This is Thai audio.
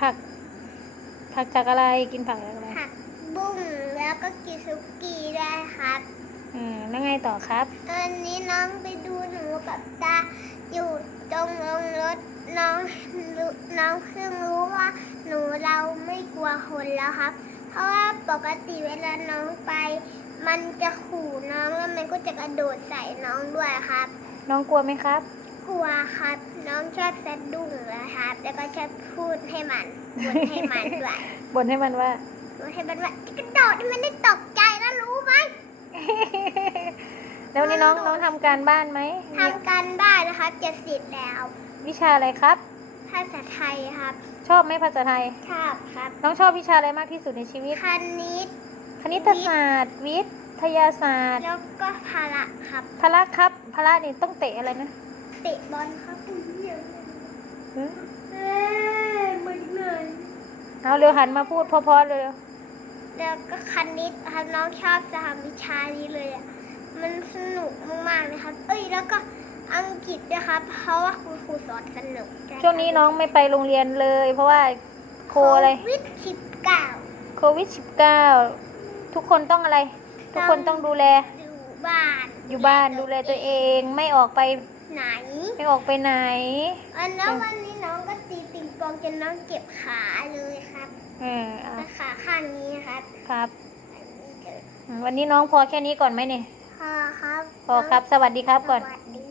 ผักจากอะไรกินผักจากอะไรผักบุ้งแล้วก็กินซุกี้ได้ครับ อืมแล้วไงต่อครับตอนนี้น้องไปดูหนูกับตา อยู่ตรงลงรถน้องรู้น้องเพิ่งรู้ว่าหนูเราไม่กลัวคนแล้วครับ เพราะว่าปกติเวลาน้องไป มันจะขู่น้องแล้วมันก็จะกระโดดใส่น้องด้วยครับ น้องกลัวไหมครับ กลัวครับน้องชอบสะดุ้งนะครับ แล้วก็ชอบพูดให้มันพูดให้มันด้วยบ่นให้มันว่าพูดให้มันว่าจะกระโดดให้มันได้ตกใจแล้วรู้ไหมแล้ววันนี้น้องน้องทำการบ้านไหมทำการบ้านนะครับจะเสร็จแล้ว วิชาอะไรครับ ภาษาไทยครับ ชอบไหมภาษาไทยชอบครับ น้องชอบวิชาอะไรมากที่สุดในชีวิตคณิตคณิตศาสตร์วิทยาศาสตร์ แล้วก็พละครับพละครับพละนี่ต้องเตะอะไรนะ เตะบอลครับเยอะ หึ เอ้ยมึนเลย เอาเร็วหันมาพูดเพอๆเร็วแล้วก็คณิตครับน้องชอบสามวิชานี้เลยอะมันสนุกมากๆเลยครับ เอ้ยแล้วก็อังกฤษด้วยครับ เพราะว่าคุณครูสอนสนุกๆช่วงนี้น้องไม่ไปโรงเรียนเลย เพราะว่าโคอะไรวิดสิบเก้าโควิด -19 ทุกคนต้องอะไร ทุกคนต้องดูแล อยู่บ้าน อยู่บ้านดูแลตัวเองไม่ออกไปไหน ไม่ออกไปไหนอันแล้ววันนี้น้ องก็ตีปิงปองจนน้องเจ็บขาเลยครับเออเอาแต่ขาข้างนี้ครับครับอันนี้เกิดอืมวันนี้น้องพอแค่นี้ก่อนไหมเนี่ยพอครับ พอครับ สวัสดีครับก่อน สวัสดี